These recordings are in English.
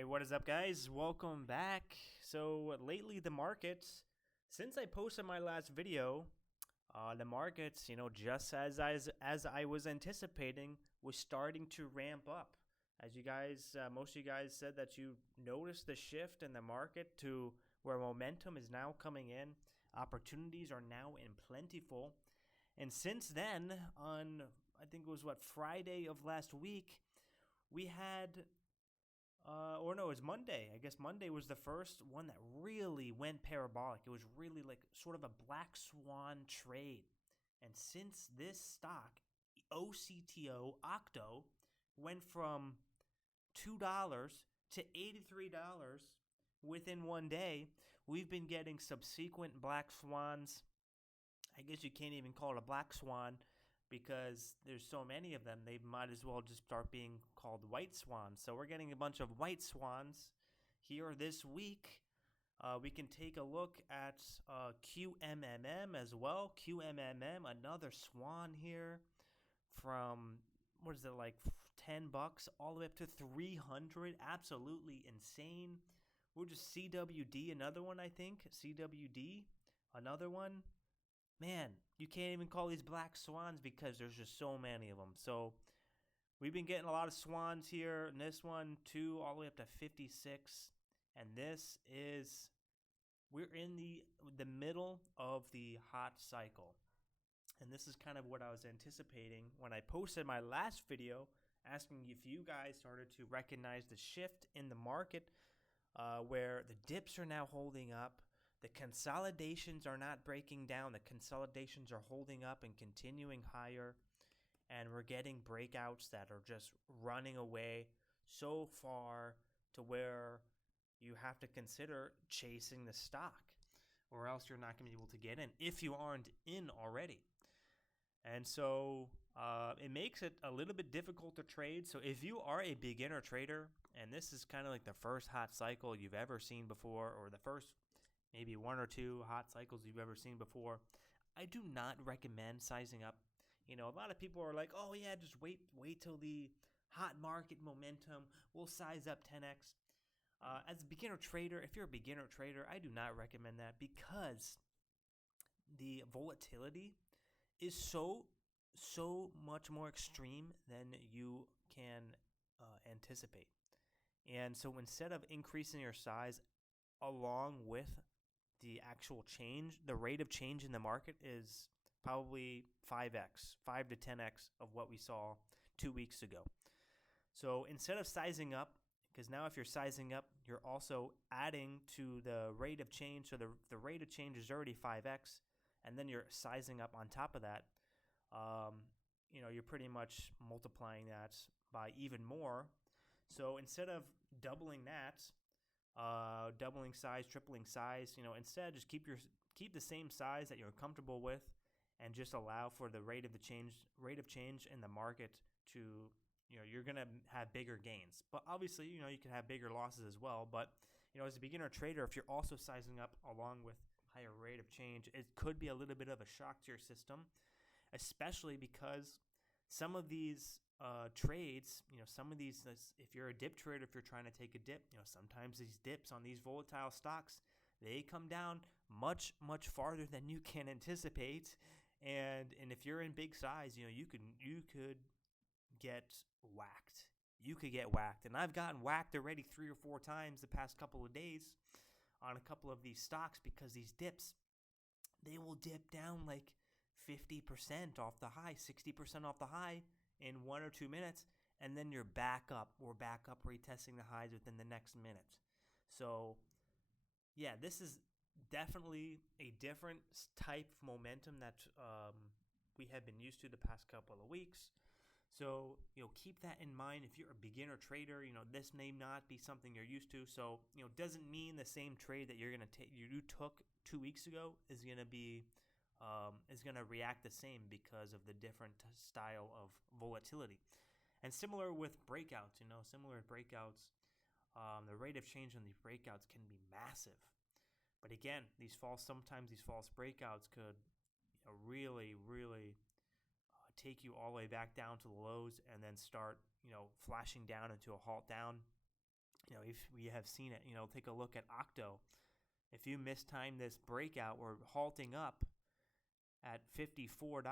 Alright, what is up, guys? Welcome back. So lately the market, since I posted my last video, the markets, just as I was anticipating, was starting to ramp up. As you guys, most of you guys said that you noticed the shift in the market to where momentum is now coming in. Opportunities are now in plentiful. And since then, on I think it was Friday of last week, we had or no, it was Monday. I guess Monday was the first one that really went parabolic. It was really like sort of a black swan trade. And since this stock, Octo, went from $2 to $83 within one day, we've been getting subsequent black swans. I guess you can't even call it a black swan, because there's so many of them, they might as well just start being called white swans. So we're getting a bunch of white swans here this week. We can take a look at QMMM as well. QMMM, another swan here from, what is it, like $10 all the way up to $300. Absolutely insane. We're just CWD, another one, I think. CWD, another one. Man, you can't even call these black swans because there's just so many of them. So we've been getting a lot of swans here. And this one, too, all the way up to 56. And we're in the middle of the hot cycle. And this is kind of what I was anticipating when I posted my last video, asking if you guys started to recognize the shift in the market, where the dips are now holding up. The consolidations are not breaking down. The consolidations are holding up and continuing higher. And we're getting breakouts that are just running away so far to where you have to consider chasing the stock, or else you're not going to be able to get in if you aren't in already. And so it makes it a little bit difficult to trade. So if you are a beginner trader, and this is kind of like the first hot cycle you've ever seen before, or the first maybe one or two hot cycles you've ever seen before, I do not recommend sizing up. A lot of people are like, oh yeah, just wait till the hot market momentum, we'll size up 10x. As a beginner trader, if you're a beginner trader, I do not recommend that, because the volatility is so much more extreme than you can anticipate. And so instead of increasing your size along with the actual change, the rate of change in the market is probably 5x, 5 to 10x of what we saw 2 weeks ago. So instead of sizing up, because now if you're sizing up, you're also adding to the rate of change. So the rate of change is already 5x, and then you're sizing up on top of that. You're pretty much multiplying that by even more. So instead of doubling that, doubling size, tripling size, instead just keep the same size that you're comfortable with, and just allow for the rate of change in the market to, you're going to have bigger gains. But obviously, you can have bigger losses as well. But, as a beginner trader, if you're also sizing up along with higher rate of change, it could be a little bit of a shock to your system, especially because some of these trades, some of these, if you're a dip trader, if you're trying to take a dip, sometimes these dips on these volatile stocks, they come down much farther than you can anticipate. And if you're in big size, you could get whacked. You could get whacked. And I've gotten whacked already 3 or 4 times the past couple of days on a couple of these stocks, because these dips, they will dip down like 50% off the high, 60% off the high in 1 or 2 minutes, and then you're back up. We're back up retesting the highs within the next minute. So yeah, this is definitely a different type of momentum that we have been used to the past couple of weeks. So, keep that in mind. If you're a beginner trader, this may not be something you're used to. So, doesn't mean the same trade that you took 2 weeks ago is going to react the same because of the different style of volatility. And similar with breakouts, the rate of change on these breakouts can be massive. But again, sometimes these false breakouts could really take you all the way back down to the lows, and then start, flashing down into a halt down, we have seen it. Take a look at Octo. If you mistime this breakout, we're halting up at $54.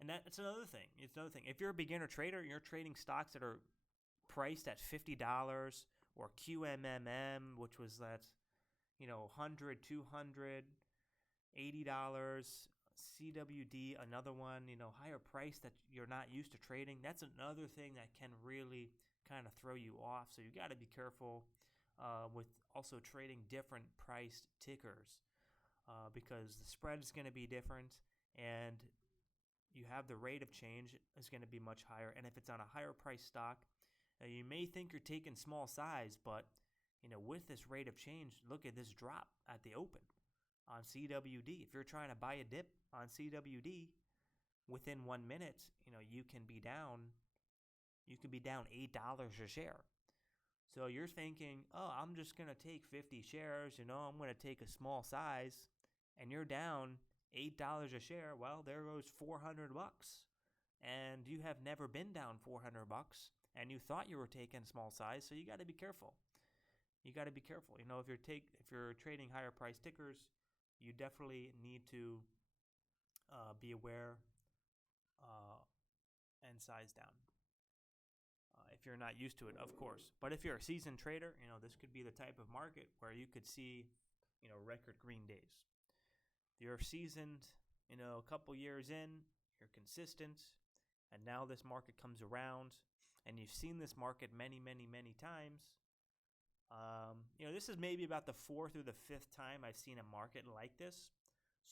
And that's another thing. It's another thing. If you're a beginner trader and you're trading stocks that are priced at $50, or QMMM, which was that, $100, $200, $80, CWD, another one, higher price that you're not used to trading. That's another thing that can really kind of throw you off. So you got to be careful with also trading different priced tickers because the spread is going to be different, and you have the rate of change is going to be much higher. And if it's on a higher price stock, you may think you're taking small size, but with this rate of change, look at this drop at the open on CWD. If you're trying to buy a dip on CWD within 1 minute, you can be down $8 a share. So you're thinking, oh, I'm just going to take 50 shares, I'm going to take a small size, and you're down $8 a share. Well, there goes $400, and you have never been down $400, and you thought you were taking small size. So you got to be careful. If you're trading higher price tickers, you definitely need to be aware and size down. If you're not used to it, of course. But if you're a seasoned trader, this could be the type of market where you could see, record green days. If you're seasoned, a couple years in, you're consistent, and now this market comes around, and you've seen this market many, many, many times. This is maybe about the fourth or the fifth time I've seen a market like this.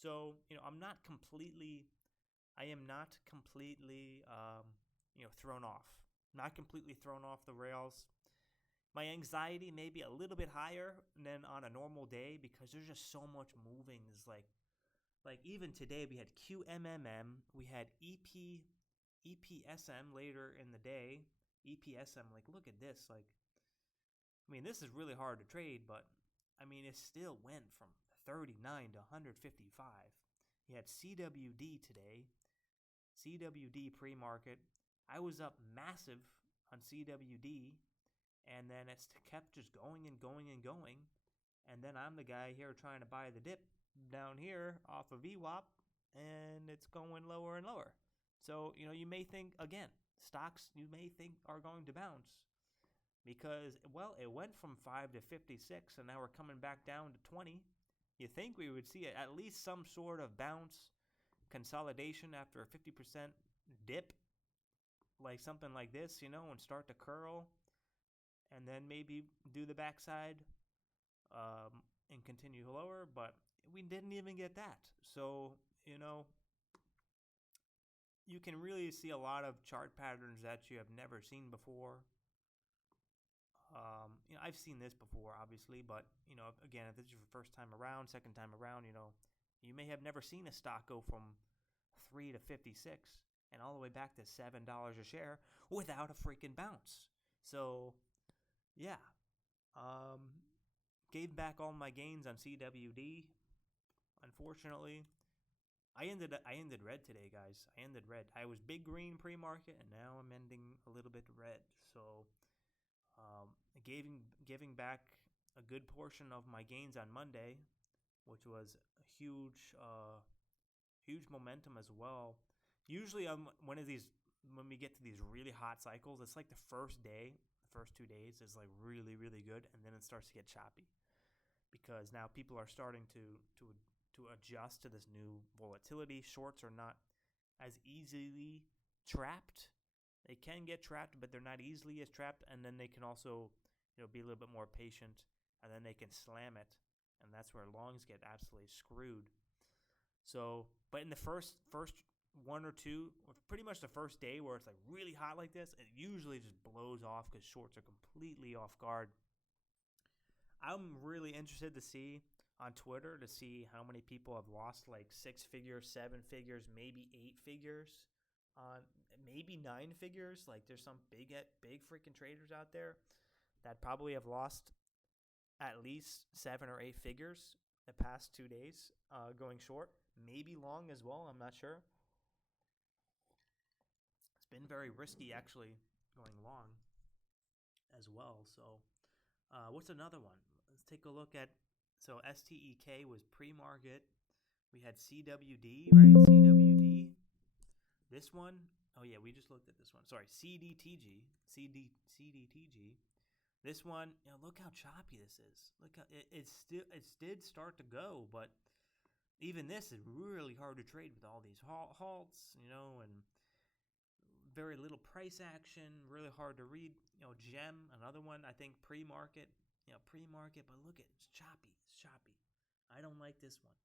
So, I am not completely, thrown off. Not completely thrown off the rails. My anxiety may be a little bit higher than on a normal day because there's just so much moving. It's like even today we had QMMM, we had EPSM later in the day. EPSM, look at this. This is really hard to trade, but it still went from 39 to 155. You had CWD today, CWD pre-market. I was up massive on CWD, and then it's kept just going and going and going. And then I'm the guy here trying to buy the dip down here off of VWAP, and it's going lower and lower. So, you may think, again, stocks you may think are going to bounce because, well, it went from 5 to 56, and now we're coming back down to 20. You think we would see at least some sort of bounce, consolidation after a 50% dip, like something like this, and start to curl, and then maybe do the backside and continue lower, but we didn't even get that. So, you can really see a lot of chart patterns that you have never seen before. I've seen this before, obviously, but, again, if this is your first time around, second time around, you may have never seen a stock go from 3 to 56 and all the way back to $7 a share without a freaking bounce. So, yeah. Gave back all my gains on CWD, unfortunately. I ended red today, guys. I ended red. I was big green pre-market, and now I'm ending a little bit red. So, giving back a good portion of my gains on Monday, which was a huge momentum as well. Usually, when we get to these really hot cycles, it's like the first 2 days is like really, really good, and then it starts to get choppy because now people are starting to adjust to this new volatility. Shorts are not as easily trapped. They can get trapped, but they're not easily as trapped, and then they can also be a little bit more patient, and then they can slam it, and that's where longs get absolutely screwed. So, but in the first one or two, or pretty much the first day where it's like really hot like this, it usually just blows off because shorts are completely off guard. I'm really interested to see on Twitter to see how many people have lost like 6 figures, 7 figures, maybe 8 figures, maybe 9 figures. Like there's some big freaking traders out there that probably have lost at least 7 or 8 figures the past 2 days going short, maybe long as well. I'm not sure. It's been very risky actually going long as well. So What's another one? Let's take a look at. So STEK was pre-market. We had CWD, right? CWD. This one. Oh yeah, we just looked at this one. Sorry, CDTG. CDTG. This one, look how choppy this is. Look how it did start to go, but even this is really hard to trade with all these halts, and very little price action, really hard to read. Gem, another one, I think pre-market, but look at it's choppy. It's choppy. I don't like this one.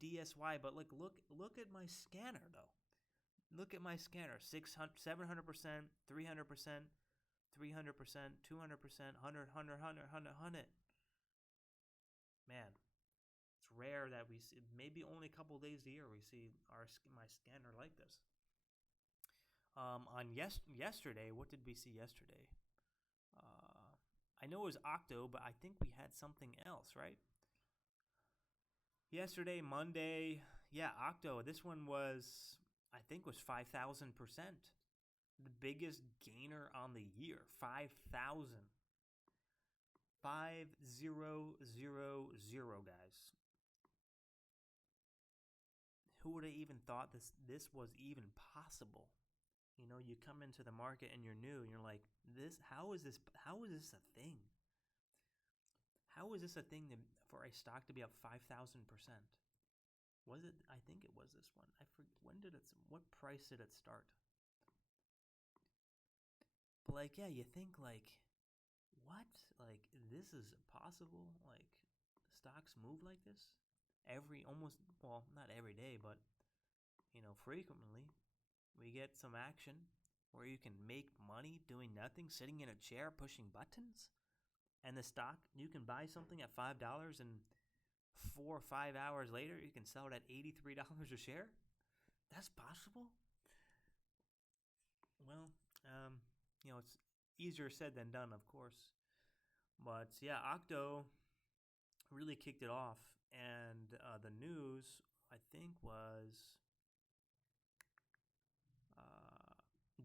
DSY, but look at my scanner though. Look at my scanner. 600, 700%, 300%, 300%, 200%, 100. Man, it's rare that we see. Maybe only a couple days a year we see my scanner like this. On yesterday, what did we see yesterday? I know it was Octo, but I think we had something else, right? Yesterday, Monday, yeah, Octo. This one was, I think, was 5,000%. The biggest gainer on the year, 5,000. 5,000, guys. Who would have even thought this was even possible? You come into the market and you're new and you're like, how is this a thing? How is this a thing for a stock to be up 5,000%? Was it? I think it was this one. I forget, what price did it start? But yeah, you think what? This is possible? Stocks move like this? Not every day, but frequently we get some action where you can make money doing nothing, sitting in a chair pushing buttons. And the stock, you can buy something at $5 and 4 or 5 hours later you can sell it at $83 a share. That's possible. Well, it's easier said than done, of course. But yeah, Octo really kicked it off, and the news I think was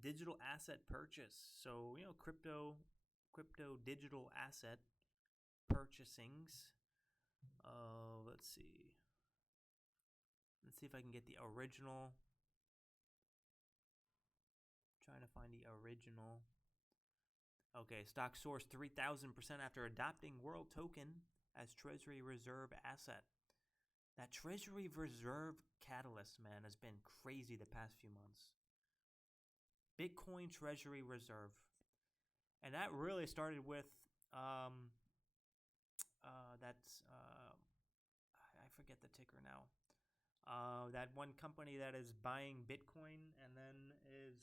digital asset purchase. So crypto digital asset purchasings. Let's see. Let's see if I can get the original. Trying to find the original. Okay, stock sourced 3,000% after adopting World Token as Treasury Reserve asset. That Treasury Reserve catalyst, man, has been crazy the past few months. Bitcoin Treasury Reserve. And that really started with I forget the ticker now. That one company that is buying Bitcoin and then is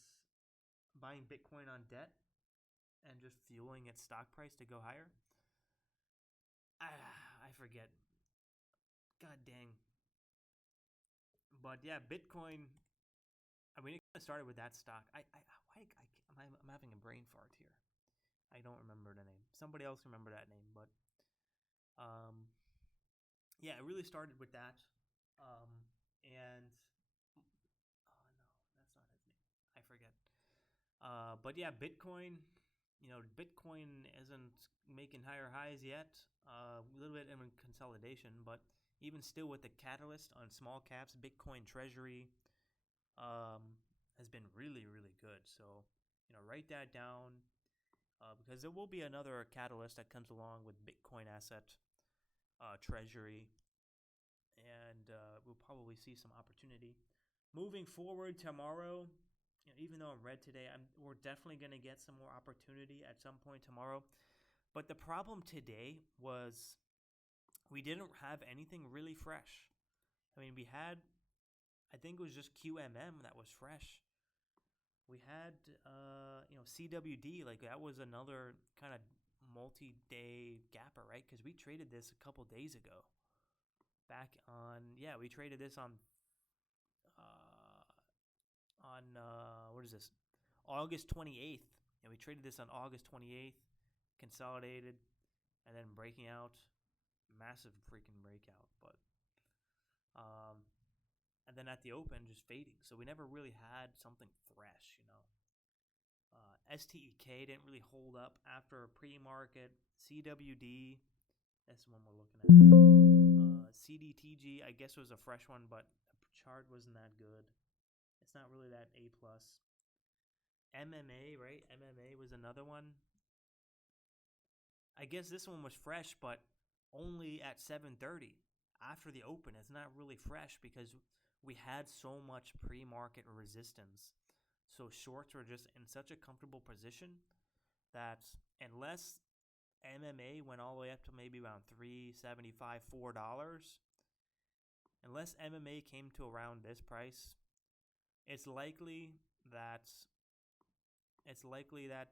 buying Bitcoin on debt and just fueling its stock price to go higher. I forget. God dang. But yeah, Bitcoin. I mean, it kind of started with that stock. I'm having a brain fart here. I don't remember the name. Somebody else remember that name, but yeah, it really started with that. And oh no, that's not his name. I forget. But yeah, Bitcoin. Bitcoin isn't making higher highs yet. A little bit in consolidation, but even still, with the catalyst on small caps, Bitcoin Treasury has been really, really good. So write that down. Because there will be another catalyst that comes along with Bitcoin asset treasury, and we'll probably see some opportunity moving forward tomorrow. Even though I'm red today, we're definitely going to get some more opportunity at some point tomorrow. But the problem today was we didn't have anything really fresh. I mean, we had, I think it was just QMM that was fresh. We had, CWD, that was another kind of multi-day gapper, right? Because we traded this a couple days ago. We traded this on what is this? August 28th. And we traded this on August 28th, consolidated, and then breaking out. Massive freaking breakout. But, and then at the open, just fading. So we never really had something fresh, STEK didn't really hold up after a pre-market. CWD, that's the one we're looking at. CDTG, I guess was a fresh one, but the chart wasn't that good. It's not really that A+. MMA, right? MMA was another one. I guess this one was fresh, but only at 7:30 after the open. It's not really fresh because we had so much pre-market resistance. So shorts were just in such a comfortable position that unless MMA went all the way up to maybe around $3.75, $4, unless MMA came to around this price, it's likely that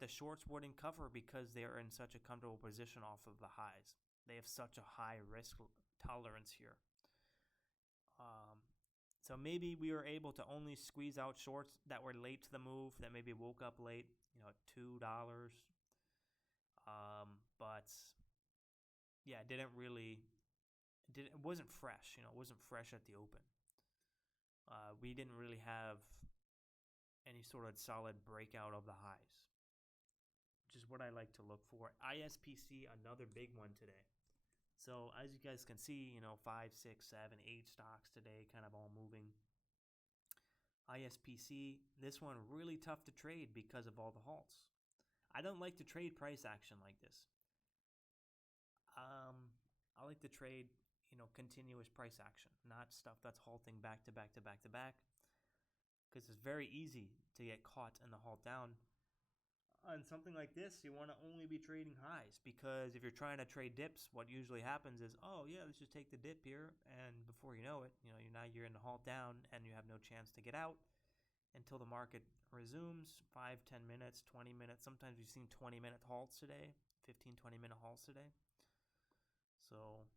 the shorts wouldn't cover because they're in such a comfortable position off of the highs. They have such a high risk tolerance here. So maybe we were able to only squeeze out shorts that were late to the move, that maybe woke up late, $2. But yeah, it wasn't fresh. It wasn't fresh at the open. We didn't really have any sort of solid breakout of the highs, which is what I like to look for. ISPC, another big one today. So as you guys can see, 5, 6, 7, 8 stocks today kind of all moving. ISPC, this one really tough to trade because of all the halts. I don't like to trade price action like this. I like to trade, continuous price action, not stuff that's halting back to back to back to back, because it's very easy to get caught in the halt down. On something like this, you want to only be trading highs, because if you're trying to trade dips, what usually happens is, oh yeah, let's just take the dip here, and before you know it, you're in the halt down and you have no chance to get out until the market resumes. 5, 10 minutes, 20 minutes. Sometimes we've seen 20-minute halts today, 15, 20-minute halts today. So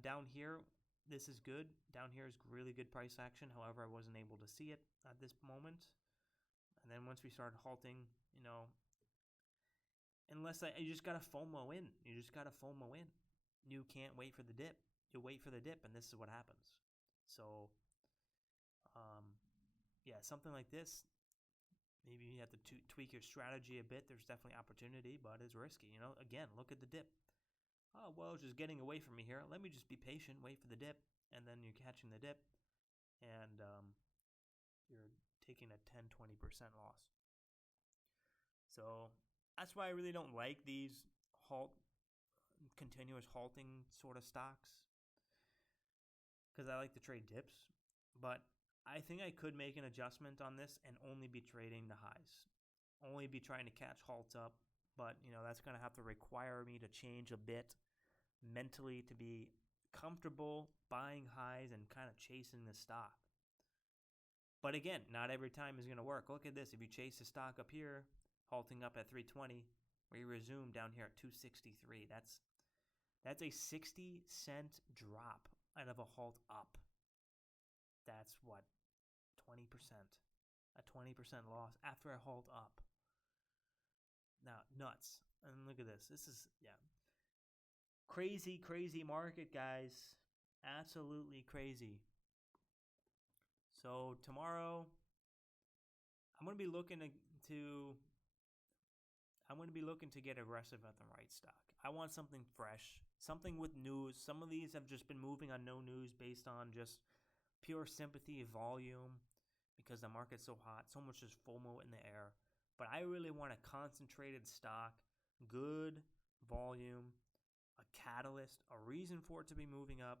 down here, this is good. Down here is really good price action. However, I wasn't able to see it at this moment. And then once we started halting, you just got to FOMO in. You just got to FOMO in. You can't wait for the dip. You wait for the dip, and this is what happens. So, yeah, something like this, maybe you have to tweak your strategy a bit. There's definitely opportunity, but it's risky. Again, look at the dip. Oh, well, it's just getting away from me here. Let me just be patient, wait for the dip, and then you're catching the dip, and you're taking a 10, 20% loss. So that's why I really don't like these continuous halting sort of stocks, because I like to trade dips. But I think I could make an adjustment on this and only be trading the highs, only be trying to catch halts up. But that's going to have to require me to change a bit mentally to be comfortable buying highs and kind of chasing the stock. But again, not every time is going to work. Look at this. If you chase the stock up here, halting up at 320, we resume down here at 263. That's a 60-cent drop out of a halt up. That's what, 20%. A 20% loss after a halt up. Now, nuts. And look at this. This is, crazy, crazy market, guys. Absolutely crazy. So tomorrow, I'm going to be looking to get aggressive at the right stock. I want something fresh, something with news. Some of these have just been moving on no news based on just pure sympathy, volume, because the market's so hot, so much just FOMO in the air. But I really want a concentrated stock, good volume, a catalyst, a reason for it to be moving up,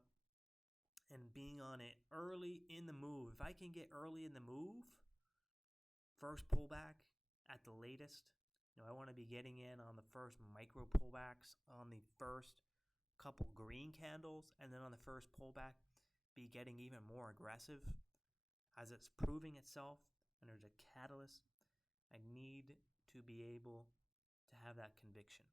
and being on it early in the move. If I can get early in the move, first pullback at the latest, I want to be getting in on the first micro pullbacks, on the first couple green candles, and then on the first pullback, be getting even more aggressive as it's proving itself and there's a catalyst. I need to be able to have that conviction.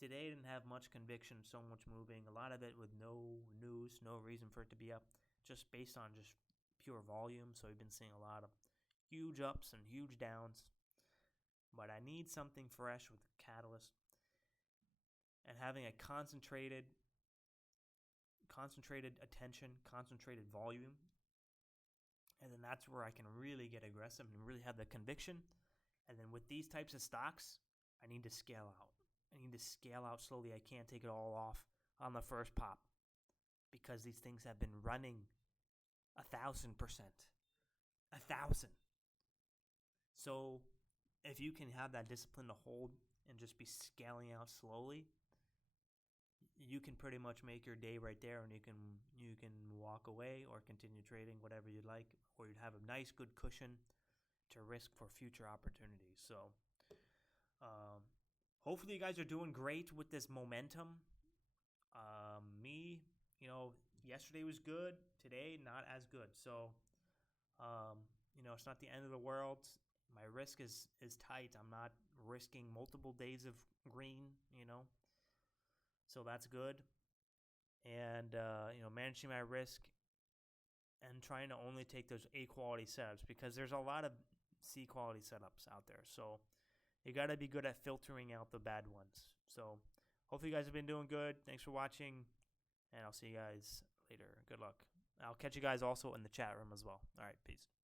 Today I didn't have much conviction, so much moving, a lot of it with no news, no reason for it to be up, just based on just pure volume. So we've been seeing a lot of huge ups and huge downs. But I need something fresh with a catalyst and having a concentrated attention, concentrated volume. And then that's where I can really get aggressive and really have the conviction. And then with these types of stocks, I need to scale out. I need to scale out slowly. I can't take it all off on the first pop because these things have been running 1,000%. 1,000. So if you can have that discipline to hold and just be scaling out slowly, you can pretty much make your day right there, and you can walk away or continue trading, whatever you'd like, or you'd have a nice good cushion to risk for future opportunities. So hopefully you guys are doing great with this momentum. Me, yesterday was good. Today, not as good. So, it's not the end of the world. My risk is tight. I'm not risking multiple days of green, So that's good. And, managing my risk and trying to only take those A quality setups because there's a lot of C quality setups out there. So you got to be good at filtering out the bad ones. So hopefully you guys have been doing good. Thanks for watching, and I'll see you guys later. Good luck. I'll catch you guys also in the chat room as well. All right, peace.